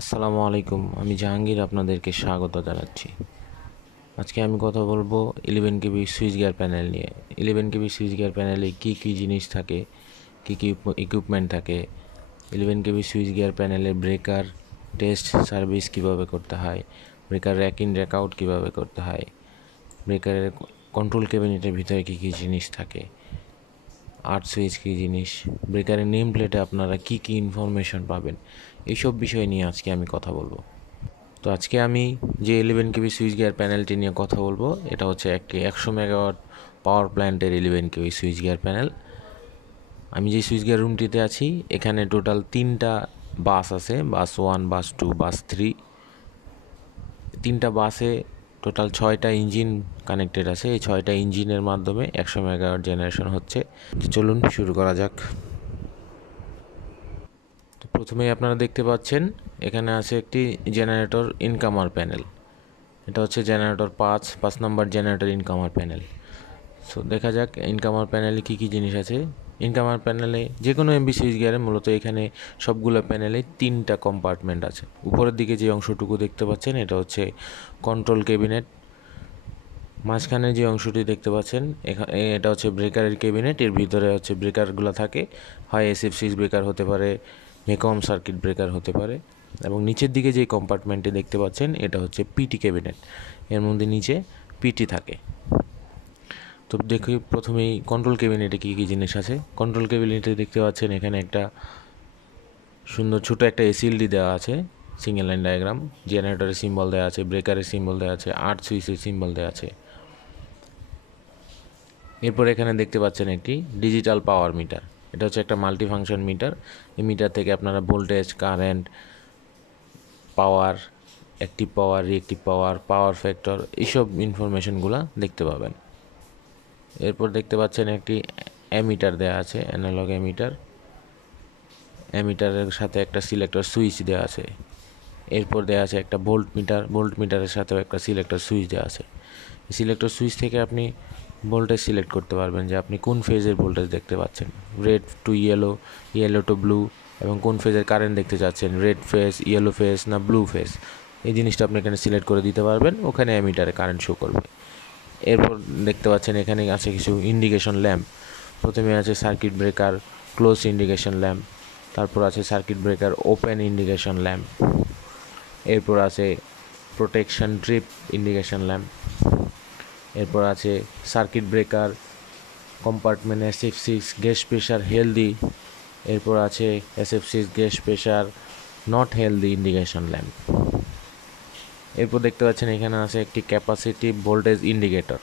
আসসালামু আলাইকুম, আমি জাহাঙ্গীর আপনাদেরকে স্বাগত জানাচ্ছি। আজকে আমি কথা বলবো 11 কেবি সুইচ গিয়ার প্যানেল নিয়ে। 11 কেবি সুইচ গিয়ার প্যানেলে কী কী জিনিস থাকে, কী কী ইকুইপমেন্ট থাকে, 11 কেবি সুইচ গিয়ার প্যানেলে ব্রেকার টেস্ট সার্ভিস কীভাবে করতে হয়, breaker rack in rack out কীভাবে করতে হয়, ব্রেকারের কন্ট্রোল ক্যাবিনেটের ভিতরে কী কী জিনিস থাকে, আর্ট সুইচ কী জিনিস, ব্রেকারের নেম প্লেটে আপনারা কী কী ইনফরমেশন পাবেন, এইসব বিষয় নিয়ে আজকে আমি কথা বলবো। তো আজকে আমি যে 11 কেবি সুইচ গিয়ার প্যানেলটি নিয়ে কথা বলবো, এটা হচ্ছে একটি 100 মেগাওয়াট পাওয়ার প্ল্যান্টের 11 কেবি সুইচ গিয়ার প্যানেল। আমি যে সুইচ গিয়ার রুমটিতে আছি, এখানে টোটাল 3টা বাস আছে, বাস 1, বাস 2, বাস 3। 3টা বাসে টোটাল 6টা ইঞ্জিন কানেক্টেড আছে। এই 6টা ইঞ্জিনের মাধ্যমে 100 মেগাওয়াট জেনারেশন হচ্ছে। চলুন শুরু করা যাক। তো প্রথমেই আপনারা দেখতে পাচ্ছেন এখানে আছে একটি জেনারেটর ইনকামার প্যানেল। এটা হচ্ছে জেনারেটর 5 নম্বর জেনারেটর ইনকামার প্যানেল। সো দেখা যাক ইনকামার প্যানেলে কী কী জিনিস আছে। ইনকামার প্যানেলে যে কোনো এমবি সুইচ গিয়ারে মূলত এখানে সবগুলো প্যানেলে 3টা কম্পার্টমেন্ট আছে। উপরের দিকে যে অংশটুকু দেখতে পাচ্ছেন এটা হচ্ছে কন্ট্রোল ক্যাবিনেট। মাঝখানে যে অংশটি দেখতে পাচ্ছেন এটা হচ্ছে ব্রেকারের ক্যাবিনেট। এর ভিতরে হচ্ছে ব্রেকারগুলো থাকে, হয় এসএফ সুইচ ব্রেকার হতে পারে, ভ্যাকুয়াম সার্কিট ব্রেকার হতে পারে। এবং নিচের দিকে যে কম্পার্টমেন্টটি দেখতে পাচ্ছেন এটা হচ্ছে পিটি ক্যাবিনেট। এর মধ্যে নিচে পিটি থাকে। তো দেখি প্রথমেই কন্ট্রোল ক্যাবিনেটে কী কী জিনিস আছে। কন্ট্রোল ক্যাবিনেটে দেখতে পাচ্ছেন এখানে একটা সুন্দর ছোটো একটা এসএলডি দেওয়া আছে, সিঙ্গেল লাইন ডায়াগ্রাম, জেনারেটরের সিম্বল দেওয়া আছে, ব্রেকারের সিম্বল দেওয়া আছে, আর্ট সুইচের সিম্বল দেওয়া আছে। এরপর এখানে দেখতে পাচ্ছেন একটি ডিজিটাল পাওয়ার মিটার। এটা হচ্ছে একটা মাল্টি ফাংশন মিটার। এই মিটার থেকে আপনারা ভোল্টেজ, কারেন্ট, পাওয়ার, অ্যাক্টিভ পাওয়ার, রিঅ্যাক্টিভ পাওয়ার, পাওয়ার ফ্যাক্টর, এইসব ইনফরমেশনগুলো দেখতে পাবেন। এরপর দেখতে পাচ্ছেন একটি অ্যামিটার দেওয়া আছে, অ্যানালগ অ্যামিটার। অ্যামিটারের সাথে একটা সিলেক্টর সুইচ দেওয়া আছে। এরপর দেওয়া আছে একটা ভোল্ট মিটার। ভোল্ট মিটারের সাথেও একটা সিলেক্টর সুইচ দেওয়া আছে। সিলেক্টর সুইচ থেকে আপনি ভোল্টেজ সিলেক্ট করতে পারবেন যে আপনি কোন ফেজের ভোল্টেজ দেখতে পাচ্ছেন, red to yellow, yellow to blue, এবং কোন ফেজের কারেন্ট দেখতে চাচ্ছেন, রেড ফেজ, ইয়েলো ফেজ না ব্লু ফেজ। এই জিনিসটা আপনি এখানে সিলেক্ট করে দিতে পারবেন, ওখানে অ্যামিটারে কারেন্ট শো করবে। এরপর দেখতে পাচ্ছেন এখানে আছে কিছু ইন্ডিকেশন ল্যাম্প। প্রথমে আছে circuit breaker close indication lamp, তারপর আছে circuit breaker open indication lamp, এরপর আছে প্রোটেকশন ড্রিপ ইন্ডিকেশন ল্যাম্প, এরপর আছে circuit breaker compartment SF6 gas pressure healthy, এরপর আছে SF6 gas pressure not healthy indication lamp. এরপর দেখতে পাচ্ছেন এখানে আছে একটি ক্যাপাসিটিভ ভোল্টেজ ইন্ডিকেটর।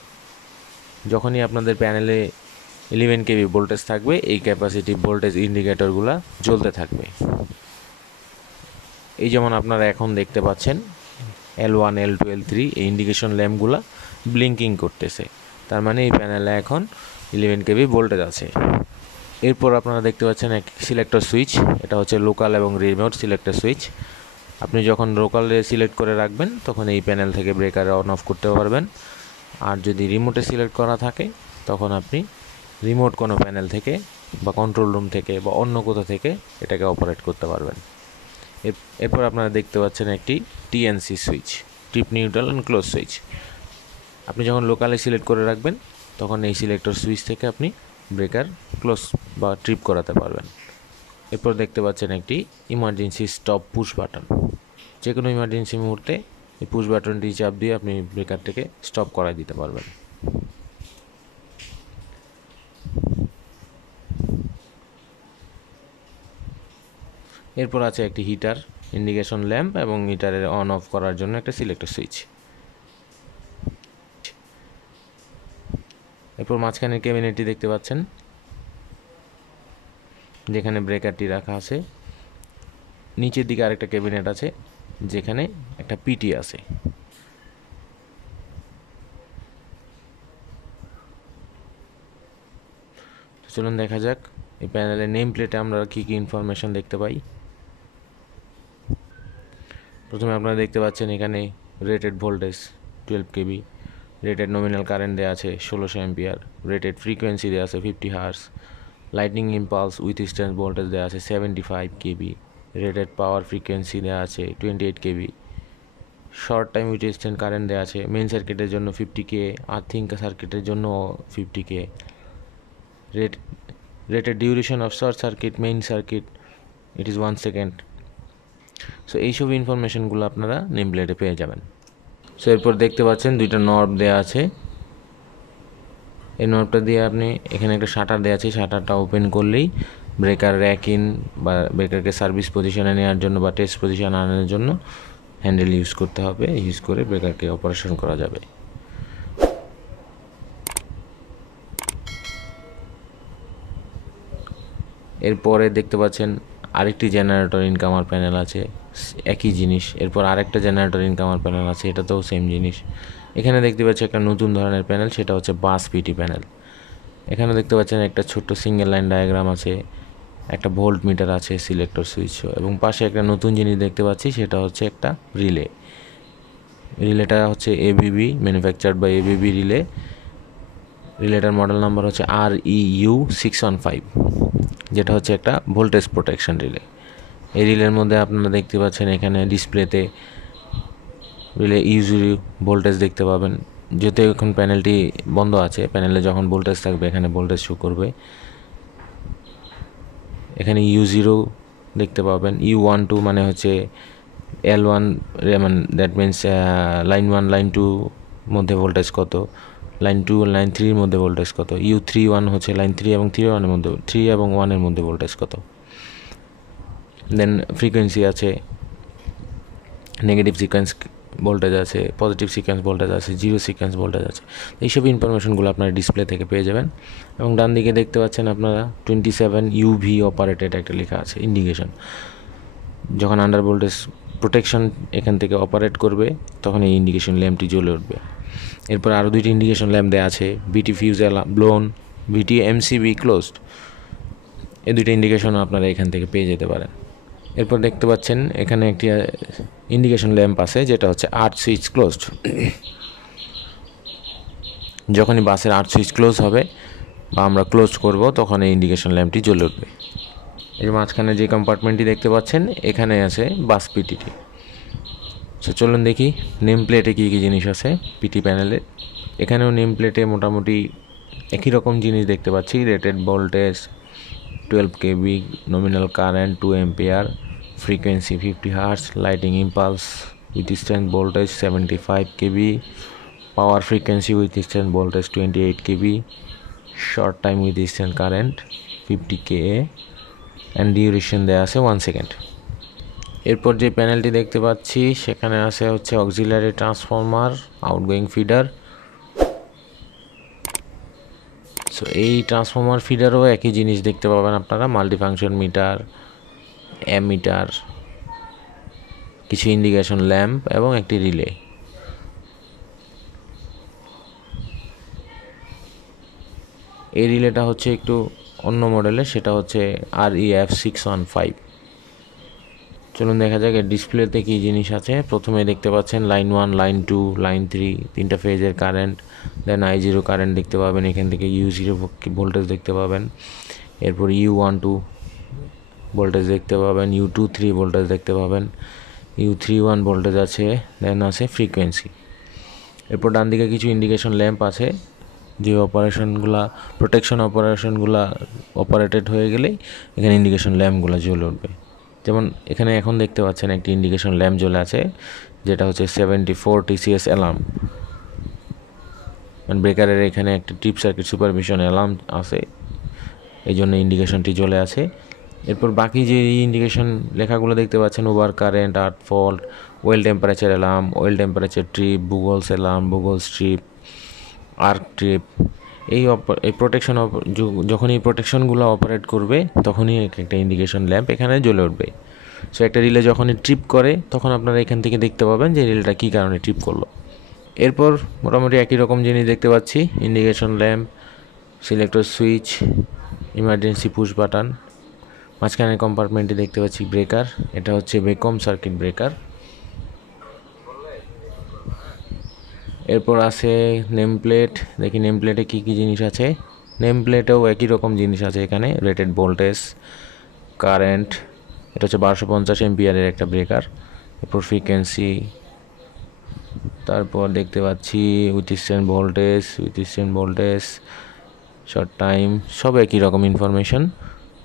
যখনই আপনাদের প্যানেলে 11 কেবি ভোল্টেজ থাকবে, এই ক্যাপাসিটিভ ভোল্টেজ ইন্ডিকেটরগুলো জ্বলতে থাকবে। এই যেমন আপনারা এখন দেখতে পাচ্ছেন L1, L2, L3 এই ইন্ডিকেশন ল্যাম্পগুলো ব্লিঙ্কিং করতেছে, তার মানে এই প্যানেলে এখন 11 কেবি ভোল্টেজ আছে। এরপর আপনারা দেখতে পাচ্ছেন এক সিলেক্টর সুইচ। এটা হচ্ছে লোকাল এবং রিমোট সিলেক্টর সুইচ। আপনি যখন লোকালে সিলেক্ট করে রাখবেন তখন এই প্যানেল থেকে ব্রেকার অন অফ করতে পারবেন, আর যদি রিমোটে সিলেক্ট করা থাকে তখন আপনি রিমোট কোনো প্যানেল থেকে বা কন্ট্রোল রুম থেকে বা অন্য কোথাও থেকে এটাকে অপারেট করতে পারবেন। এরপর আপনারা দেখতে পাচ্ছেন একটি TNC switch, trip neutral and close switch. আপনি যখন লোকালে সিলেক্ট করে রাখবেন তখন এই সিলেক্টর সুইচ থেকে আপনি ব্রেকার ক্লোজ বা ট্রিপ করাতে পারবেন। এরপর দেখতে পাচ্ছেন একটি ইমার্জেন্সি স্টপ পুশ বাটন। যে কোনো ইমার্জেন্সি মুহূর্তে এই পুশ বাটনটি চাপ দিয়ে আপনি ব্রেকারটাকে স্টপ করাই দিতে পারবেন। এরপর আছে একটি হিটার, ইন্ডিকেশন ল্যাম্প এবং হিটারের অন অফ করার জন্য একটা সিলেক্টর সুইচ। এরপর মাঝখানের ক্যাবিনেটটি দেখতে পাচ্ছেন যেখানে ব্রেকারটি রাখা আছে। নিচের দিকে আরেকটা ক্যাবিনেট আছে যেখানে একটা পিটি আছে। তো চলুন দেখা যাক এই প্যানেলের নেম প্লেটে আমরা কী কী ইনফরমেশন দেখতে পাই। প্রথমে আপনারা দেখতে পাচ্ছেন এখানে রেটেড ভোল্টেজ 12 কেবি, রেটেড নমিনাল কারেন্ট দেওয়া আছে 1600 অ্যাম্পিয়ার, রেটেড ফ্রিকোয়েন্সি দেওয়া আছে 50 hertz, lightning impulse with stance voltage দেওয়া আছে 75 কেবি, রেটেড পাওয়ার ফ্রিকোয়েন্সি দেওয়া আছে 28 KB, short time with extend current দেওয়া আছে, মেইন সার্কিটের জন্য 50K, আর্থিং সার্কিটের জন্য 50K, rated duration of short circuit main circuit it is 1 second. So এইসব ইনফরমেশনগুলো আপনারা নেম প্লেটে পেয়ে যাবেন। সো এরপর দেখতে পাচ্ছেন দুইটা নব দেওয়া আছে। এই নবটা দিয়ে আপনি এখানে একটা শাটার দেওয়া আছে, শাটারটা ওপেন করলেই ব্রেকার র্যাক ইন বা ব্রেকারকে সার্ভিস পজিশনে নেওয়ার জন্য বা টেস্ট পজিশনে আনার জন্য হ্যান্ডেল ইউজ করতে হবে, ইউজ করে ব্রেকারকে অপারেশন করা যাবে। এরপরে দেখতে পাচ্ছেন আরেকটি জেনারেটর ইনকামার প্যানেল আছে, একই জিনিস। এরপর আরেকটা জেনারেটর ইনকামার প্যানেল আছে, এটাতেও সেম জিনিস। এখানে দেখতে পাচ্ছি একটা নতুন ধরনের প্যানেল, সেটা হচ্ছে বাস পিটি প্যানেল। এখানে দেখতে পাচ্ছেন একটা ছোট্ট সিঙ্গেল লাইন ডায়াগ্রাম আছে, একটা ভোল্ট মিটার আছে, সিলেক্টর সুইচ, এবং পাশে একটা নতুন জিনিস দেখতে পাচ্ছি, সেটা হচ্ছে একটা রিলে। রিলেটা হচ্ছে ABB, manufactured by ABB relay. রিলেটার মডেল নাম্বার হচ্ছে REU615, যেটা হচ্ছে একটা ভোল্টেজ প্রোটেকশন রিলে। এই রিলের মধ্যে আপনারা দেখতে পাচ্ছেন এখানে ডিসপ্লেতে রিলে ইউজুয়ালি ভোল্টেজ দেখতে পাবেন। যেহেতু এখন প্যানেলটি বন্ধ আছে, প্যানেলে যখন ভোল্টেজ থাকবে এখানে ভোল্টেজ শো করবে। এখানে U0 দেখতে পাবেন, U12 মানে হচ্ছে L1, মানে দ্যাট মিনস লাইন 1 লাইন 2 মধ্যে ভোল্টেজ কত, লাইন 2 লাইন 3 এর মধ্যে ভোল্টেজ কত, U31 হচ্ছে লাইন 3 এবং 3 এর মধ্যে 3 এবং 1 এর মধ্যে ভোল্টেজ কত। দেন ফ্রিকোয়েন্সি আছে, নেগেটিভ সিকোয়েন্স ভোল্টেজ আছে, পজিটিভ সিকোয়েন্স ভোল্টেজ আছে, জিরো সিকোয়েন্স ভোল্টেজ আছে। এইসব ইনফরমেশনগুলো আপনারা ডিসপ্লে থেকে পেয়ে যাবেন। এবং ডান দিকে দেখতে পাচ্ছেন আপনারা 27 UV অপারেটেড একটা লেখা আছে, ইন্ডিকেশন। যখন আন্ডার ভোল্টেজ প্রোটেকশন এখান থেকে অপারেট করবে তখন এই ইন্ডিকেশন ল্যাম্পটি জ্বলে উঠবে। এরপর আরও দুইটি ইন্ডিকেশন ল্যাম্প দেওয়া আছে, BT fuse blown, BT MCB closed. এই দুইটা ইন্ডিকেশনও আপনারা এখান থেকে পেয়ে যেতে পারেন। এরপর দেখতে পাচ্ছেন এখানে একটি ইন্ডিকেশন ল্যাম্প আছে, যেটা হচ্ছে আর্থ সুইচ ক্লোজড। যখনই বাসের আর্থ সুইচ ক্লোজ হবে বা আমরা ক্লোজ করব তখন এই ইন্ডিকেশন ল্যাম্পটি জ্বলে উঠবে। এই মাঝখানে যে কম্পার্টমেন্টটি দেখতে পাচ্ছেন এখানে আছে বাস পিটিটি। সো চলুন দেখি নেম প্লেটে কী কী জিনিস আছে পিটি প্যানেলে। এখানেও নেম প্লেটে মোটামুটি একই রকম জিনিস দেখতে পাচ্ছি, rated voltage 12 KB, nominal current 2 ampere, frequency 50 Hz, lighting impulse with strength voltage 75 KB, power frequency with strength voltage 28 KB, short time with strength current 50 kA, and duration দেয়া আছে 1 সেকেন্ড। এরপর যে প্যানেলটি দেখতে পাচ্ছি সেখানে আছে হচ্ছে auxiliary transformer, outgoing feeder. So এই ট্রান্সফরমার ফিডারও একই জিনিস দেখতে পাবেন আপনারা, মাল্টিফাংশন মিটার, অ্যামিটার, কিছু ইন্ডিকেশন ল্যাম্প এবং একটি রিলে। এই রিলেটা হচ্ছে একটু অন্য মডেলের, সেটা হচ্ছে REF615। চলুন দেখা যাক এর ডিসপ্লেতে কী জিনিস আছে। প্রথমে দেখতে পাচ্ছেন লাইন 1, লাইন 2, লাইন 3, তিনটা ফেজের কারেন্ট। দেন I0 কারেন্ট দেখতে পাবেন, এখান থেকে U0 ভোল্টেজ দেখতে পাবেন। এরপর U12 ভোল্টেজ দেখতে পাবেন, U23 ভোল্টেজ দেখতে পাবেন, U31 ভোল্টেজ আছে। দেন আছে ফ্রিকোয়েন্সি। এরপর ডান দিকে কিছু ইন্ডিকেশন ল্যাম্প আছে, যে অপারেশনগুলা প্রোটেকশন অপারেশনগুলা অপারেটেড হয়ে গেলেই এখানে ইন্ডিকেশন ল্যাম্পগুলো জ্বলে উঠবে। যেমন এখানে এখন দেখতে পাচ্ছেন একটি ইন্ডিকেশন ল্যাম্প জ্বলে আছে, যেটা হচ্ছে 74 TCS অ্যালার্ম। মানে ব্রেকারের এখানে একটা ট্রিপ সার্কিট সুপারভিশন অ্যালার্ম আছে, এই জন্য ইন্ডিকেশনটি জ্বলে আছে। এরপর বাকি যে ইন্ডিকেশন লেখাগুলো দেখতে পাচ্ছেন, over current, earth fault, oil temperature alarm, oil temperature trip, Buchholz alarm, Buchholz trip, arc trip. এই প্রোটেকশন যখন এই প্রোটেকশনগুলো অপারেট করবে তখনই একটা ইন্ডিকেশন ল্যাম্প এখানে জ্বলে উঠবে। সো একটা রিলে যখনই ট্রিপ করে তখন আপনারা এখান থেকে দেখতে পাবেন যে রিলেটা কী কারণে ট্রিপ করলো। এরপর মোটামুটি একই রকম জিনিস দেখতে পাচ্ছি, indication lamp, selector switch, emergency push button. মাঝখানে কম্পার্টমেন্টে দেখতে পাচ্ছি ব্রেকার, এটা হচ্ছে ভ্যাকুয়াম সার্কিট ব্রেকার। এরপর আছে নেম প্লেট, দেখি নেম প্লেটে কী কী জিনিস আছে। নেম প্লেটেও একই রকম জিনিস আছে, এখানে রেটেড ভোল্টেজ, কারেন্ট, এটা হচ্ছে 1250 এম্পিয়ারের একটা ব্রেকার। এরপর ফ্রিকোয়েন্সি, তারপর দেখতে পাচ্ছি উইথস্ট্যান্ড ভোল্টেজ, শর্ট টাইম, সব একই রকম ইনফরমেশন।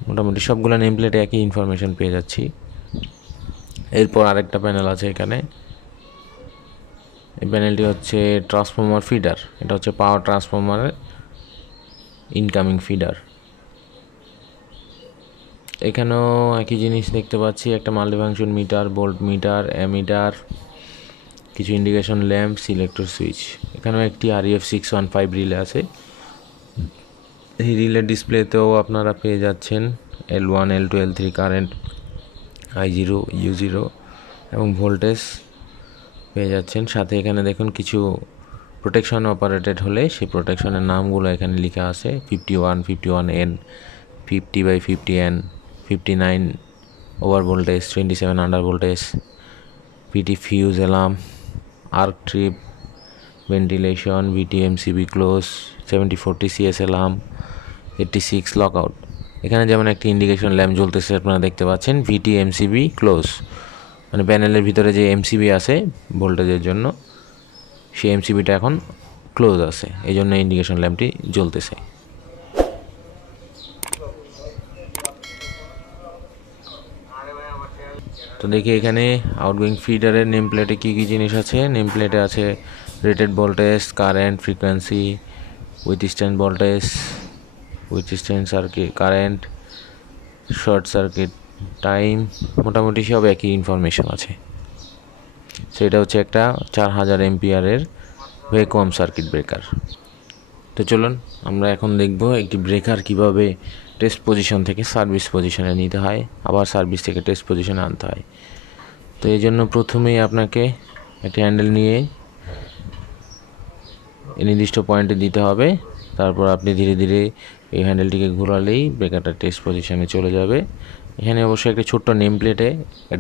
মোটামুটি সবগুলো নেম প্লেটে একই ইনফরমেশন পেয়ে যাচ্ছি। এরপর আরেকটা প্যানেল আছে এখানে। এই প্যানেলটি হচ্ছে ট্রান্সফর্মার ফিডার। এটা হচ্ছে পাওয়ার ট্রান্সফর্মারের ইনকামিং ফিডার। এখানেও একই জিনিস দেখতে পাচ্ছি, একটা multifunction meter, volt meter, ammeter, কিছু ইন্ডিকেশন ল্যাম্প, সিলেক্টর সুইচ। এখানেও একটি REF 615 রিলে আছে। এই রিলে ডিসপ্লেতেও আপনারা পেয়ে যাচ্ছেন L1, L2, L3 current, I0, U0 এবং ভোল্টেজ পেয়ে যাচ্ছেন। সাথে এখানে দেখুন কিছু প্রোটেকশন অপারেটেড হলে সেই প্রোটেকশনের নামগুলো এখানে লেখা আছে। 51, 51N, 50/50N, 59 over voltage, 27 under voltage, PT fuse alarm, arc trip, ventilation, VT MCB close, 7040 CS alarm, 86 lockout. এখানে যেমন একটি ইন্ডিকেশন ল্যাম্প জ্বলতেছে আপনারা দেখতে পাচ্ছেন, VT MCB ক্লোজ, মানে প্যানেলের ভিতরে যে MCB আছে ভোল্টেজের জন্য, সেই MCBটা এখন ক্লোজ আছে, এই জন্য ইন্ডিকেশন ল্যাম্পটি জ্বলতেছে। তো দেখি এখানে আউটগোয়িং ফিডারের নেম প্লেটে কী কী জিনিস আছে। নেম প্লেটে আছে rated voltage, current, frequency, withstand voltage, withstand circuit current, short circuit time, মোটামুটি সব একই ইনফরমেশন আছে। সেটা হচ্ছে একটা 4000 এম্পিয়ারের ভ্যাকুয়াম সার্কিট ব্রেকার। তো চলুন আমরা এখন দেখব একটি ব্রেকার কিভাবে টেস্ট পজিশন থেকে সার্ভিস পজিশনে নিতে হয়, আবার সার্ভিস থেকে টেস্ট পজিশনে আনতে হয়। তো এই জন্য প্রথমেই আপনাকে একটি হ্যান্ডেল নিয়ে নির্দিষ্ট পয়েন্টে দিতে হবে। তারপর আপনি ধীরে ধীরে এই হ্যান্ডেলটিকে ঘোরালেই ব্রেকারটা টেস্ট পজিশনে চলে যাবে। এখানে অবশ্যই একটি ছোট্ট নেম প্লেটে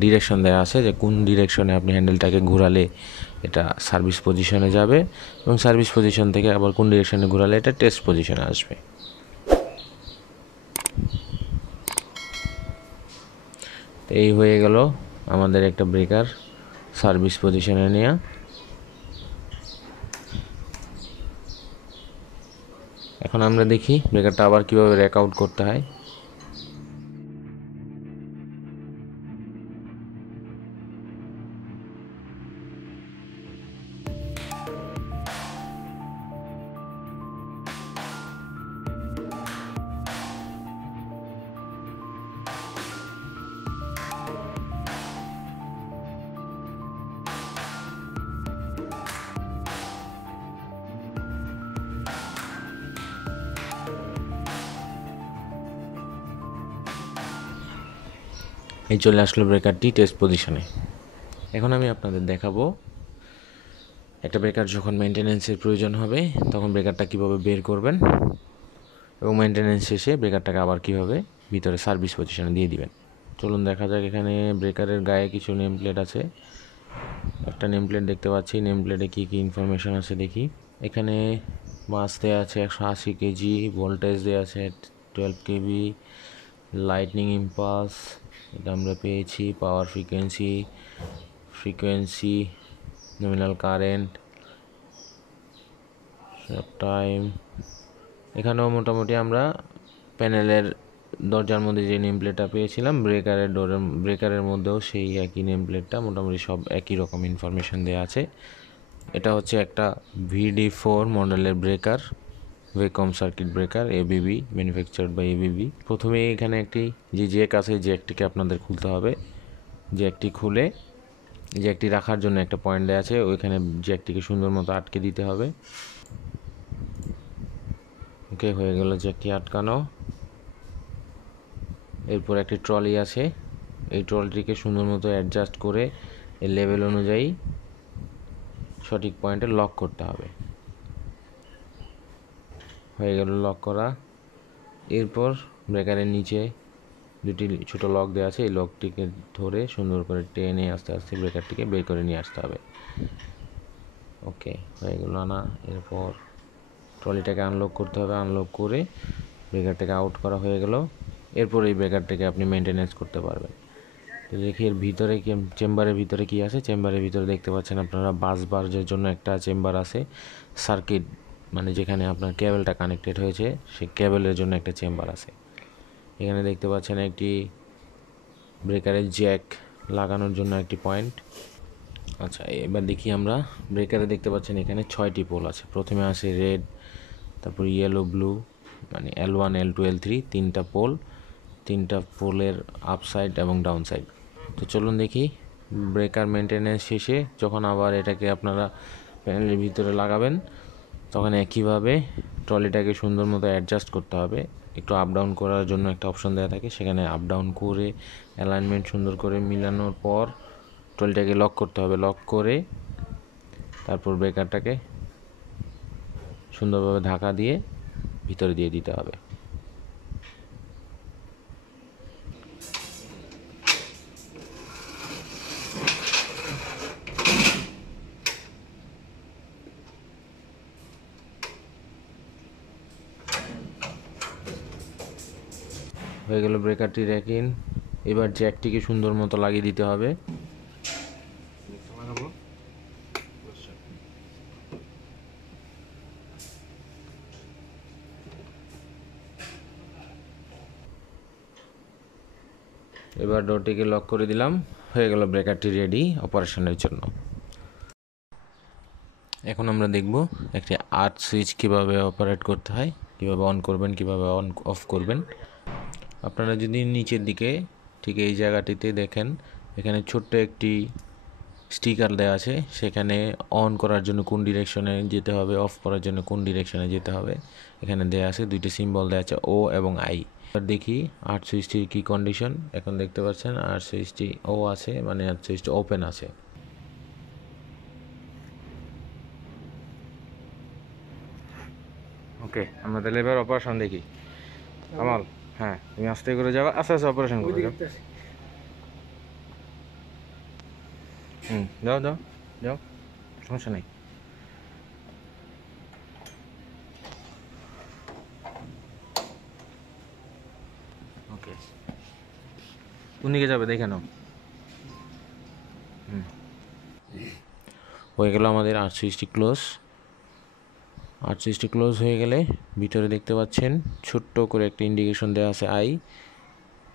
ডিরেকশন দেওয়া আছে যে কোন ডিরেকশনে আপনি হ্যান্ডেলটাকে ঘোরালে এটা সার্ভিস পজিশনে যাবে এবং সার্ভিস পজিশন থেকে আবার কোন ডিরেকশনে ঘোরালে এটা টেস্ট পজিশনে আসবে। তো এই হয়ে গেল আমাদের একটা ব্রেকার সার্ভিস পজিশনে নেওয়া। এখন আমরা দেখি ব্রেকারটা আবার কিভাবে র্যাক আউট করতে হয়। এই চলে আসলো ব্রেকারটি টেস্ট পজিশনে। এখন আমি আপনাদের দেখাবো একটা ব্রেকার যখন মেনটেন্যান্সের প্রয়োজন হবে তখন ব্রেকারটা কিভাবে বের করবেন এবং মেনটেন্যান্স শেষে ব্রেকারটাকে আবার কিভাবে ভিতরে সার্ভিস পজিশনে দিয়ে দিবেন। চলুন দেখা যাক। এখানে ব্রেকারের গায়ে কিছু নেম প্লেট আছে। একটা নেম প্লেট দেখতে পাচ্ছি, নেম প্লেটে কী কী ইনফরমেশান আছে দেখি। এখানে মাস দেওয়া আছে 180 কেজি, ভোল্টেজ দেওয়া আছে 12 kV, লাইটনিং ইম্পালস এটা আমরা পেয়েছি, পাওয়ার ফ্রিকোয়েন্সি, নমিনাল কারেন্ট, টাইম। এখানেও মোটামুটি আমরা প্যানেলের দরজার মধ্যে যে নেম প্লেটটা পেয়েছিলাম ব্রেকারের মধ্যেও সেই একই নেম প্লেটটা, মোটামুটি সব একই রকম ইনফরমেশন দেওয়া আছে। এটা হচ্ছে একটা VD4 মডেলের breaker, vacuum circuit breaker, ABB, manufactured by ABB। প্রথমে এখানে একটি যে জ্যাক আছে, জ্যাকটিকে আপনাদের খুলতে হবে। জ্যাকটি খুলে জ্যাকটি রাখার জন্য একটা পয়েন্ট দেওয়া আছে, ওইখানে জ্যাকটিকে সুন্দর মতো আটকে দিতে হবে। ওকে, হয়ে গেল জ্যাকটি আটকানো। এরপর একটি ট্রলি আছে, এই ট্রলিটিকে সুন্দর মতো অ্যাডজাস্ট করে এর লেভেল অনুযায়ী সঠিক পয়েন্টে লক করতে হবে। হয়ে গেল লক করা। এরপর ব্রেকারের নিচে দুটি ছোট লক দেওয়া আছে, এই লকটিকে ধরে সুন্দর করে টেনে আস্তে আস্তে ব্রেকারটিকে বের করে নিয়ে আসতে হবে। ওকে, হয়ে গেল আনা। এরপর ট্রলিটাকে আনলক করতে হবে, আনলক করে ব্রেকারটাকে আউট করা হয়ে গেল। এরপর এই ব্রেকারটাকে আপনি মেনটেনেন্স করতে পারবেন। দেখি এর ভিতরে কি, চেম্বারের ভিতরে কি আছে। চেম্বারের ভিতরে দেখতে পাচ্ছেন আপনারা বাস বারের জন্য একটা চেম্বার আছে, সার্কিট মানে যেখানে আপনার কেবলটা কানেক্টেড হয়েছে সেই কেবলের জন্য একটা চেম্বার আছে। এখানে দেখতে পাচ্ছেন একটি ব্রেকারের জ্যাক লাগানোর জন্য একটি পয়েন্ট। আচ্ছা, এবার দেখি আমরা ব্রেকারে দেখতে পাচ্ছেন এখানে 6টি পোল আছে। প্রথমে আছে রেড, তারপর ইয়েলো, ব্লু, মানে L1 L2 L3, 3টা পোল, 3টা পোলের আপ সাইড এবং ডাউন সাইড। তো চলুন দেখি ব্রেকার মেনটেন্যান্স শেষে যখন আবার এটাকে আপনারা প্যানেলের ভিতরে লাগাবেন তখন একইভাবে ট্রলিটাকে সুন্দর মতো অ্যাডজাস্ট করতে হবে। একটু আপ ডাউন করার জন্য একটা অপশন দেওয়া থাকে, সেখানে আপ ডাউন করে অ্যালাইনমেন্ট সুন্দর করে মিলানোর পর ট্রলিটাকে লক করতে হবে। লক করে তারপর ব্রেকারটাকে সুন্দরভাবে ঢাকা দিয়ে ভিতরে দিয়ে দিতে হবে। হয়ে গেল ব্রেকারটি র্যাকিন। এবার জ্যাকটিকে সুন্দর মতো লাগিয়ে দিতে হবে। এবার ডোরটিকে লক করে দিলাম। হয়ে গেল ব্রেকারটি রেডি অপারেশনের জন্য। এখন আমরা দেখব একটি আর্থ সুইচ কিভাবে অপারেট করতে হয়, কিভাবে অন করবেন, কিভাবে অন অফ করবেন। আপনারা যদি নিচের দিকে ঠিক এই জায়গাটিতে দেখেন, এখানে ছোট্ট একটি স্টিকার দেওয়া আছে, সেখানে অন করার জন্য কোন ডিরেকশনে যেতে হবে, অফ করার জন্য কোন ডিরেকশনে যেতে হবে এখানে দেওয়া আছে। দুইটি সিম্বল দেওয়া আছে, ও এবং আই। এবার দেখি আর্থ সুইচটির কী কন্ডিশন। এখন দেখতে পাচ্ছেন আর্থ সুইচটি ও আছে, মানে আর্থ সুইচটি ওপেন আছে। ওকে, আমরা তাহলে এবার অপারেশন দেখি। কামাল, হ্যাঁ তুমি আস্তে করে যাবা, আস্তে আস্তে অপারেশন করে যাও। যাও যাও যাও, সমস্যা নেই। ওকে, কোন দিকে যাবে দেখে নাও। হয়ে গেল আমাদের আর্থ সুইচটি ক্লোজ। আর্থ সুইচটি ক্লোজ হয়ে গেলে ভিতরে দেখতে পাচ্ছেন ছোট্ট করে একটা ইন্ডিকেশন দেওয়া আছে আই,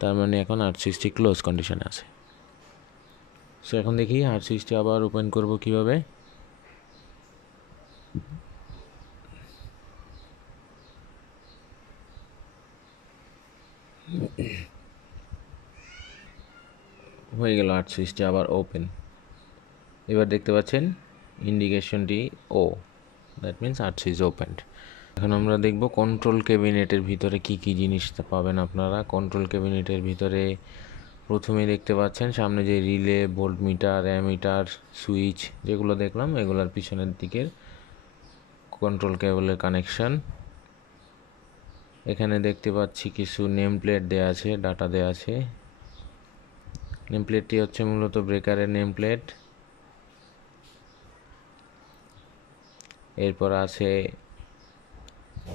তার মানে এখন আর্থ সুইচটি ক্লোজ কন্ডিশনে আছে। সো এখন দেখি আর্থ সুইচটি আবার ওপেন করব কিভাবে। হয়ে গেল আর্থ সুইচটি আবার ওপেন। এবার দেখতে পাচ্ছেন ইন্ডিকেশনটি O, that means earth switch opened. এখন আমরা দেখব কন্ট্রোল ক্যাবিনেটের ভিতরে কি কি জিনিস পাবেন আপনারা। কন্ট্রোল ক্যাবিনেটের ভিতরে প্রথমে দেখতে পাচ্ছেন সামনে যে relay, volt meter, ammeter, switch যেগুলো দেখলাম, এগুলোর পিছনের দিকের কন্ট্রোল কেবলের কানেকশন। এখানে দেখতে পাচ্ছি কিছু নেম প্লেট দেওয়া আছে, ডাটা দেওয়া আছে। নেম প্লেটটি হচ্ছে মূলত ব্রেকারের নেম প্লেট। এরপর আছে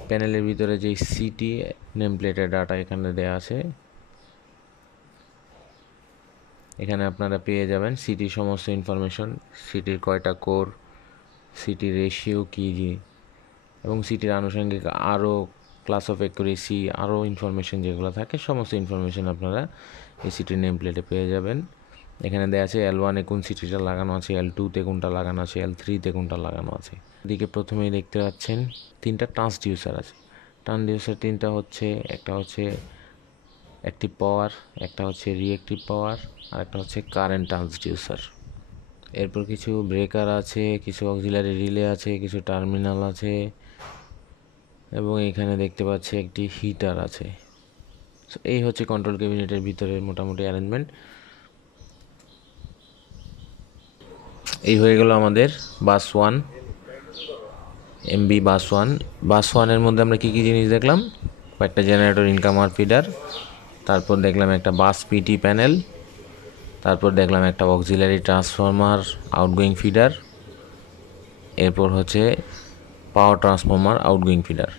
প্যানেলের ভিতরে যে সিটি নেম প্লেটের ডাটা এখানে দেওয়া আছে। এখানে আপনারা পেয়ে যাবেন সিটির সমস্ত ইনফরমেশন, সিটির কয়টা কোর, সিটির রেশিও কী, এবং সিটির আনুষঙ্গিক আরও ক্লাস অফ অ্যাকুরেসি, আরও ইনফরমেশন যেগুলো থাকে সমস্ত ইনফরমেশন আপনারা এই সিটির নেম প্লেটে পেয়ে যাবেন। এখানে দেওয়া আছে L1-এ কোন সিটিটা লাগানো আছে, L2-তে কোনটা লাগানো আছে, L3-তে কোনটা লাগানো আছে। এদিকে প্রথমেই দেখতে পাচ্ছেন 3টা ট্রান্সডিউসার আছে। ট্রান্সডিউসার 3টা হচ্ছে, একটা হচ্ছে অ্যাক্টিভ পাওয়ার, একটা হচ্ছে রিঅ্যাক্টিভ পাওয়ার, আর একটা হচ্ছে কারেন্ট ট্রান্সডিউসার। এরপর কিছু ব্রেকার আছে, কিছু অক্সিলারি রিলে আছে, কিছু টার্মিনাল আছে, এবং এখানে দেখতে পাচ্ছি একটি হিটার আছে। এই হচ্ছে কন্ট্রোল ক্যাবিনেটের ভিতরে মোটামুটি অ্যারেঞ্জমেন্ট। এই হয়ে গেল আমাদের বাস 1, MB বাস 1। বাস 1-এর মধ্যে আমরা কী কী জিনিস দেখলাম, কয়েকটা জেনারেটর, ইনকামার, ফিডার, তারপর দেখলাম একটা বাস পিটি প্যানেল, তারপর দেখলাম একটা অক্সিলারি ট্রান্সফরমার, আউটগোয়িং ফিডার, এরপর হচ্ছে পাওয়ার ট্রান্সফরমার, আউটগোয়িং ফিডার।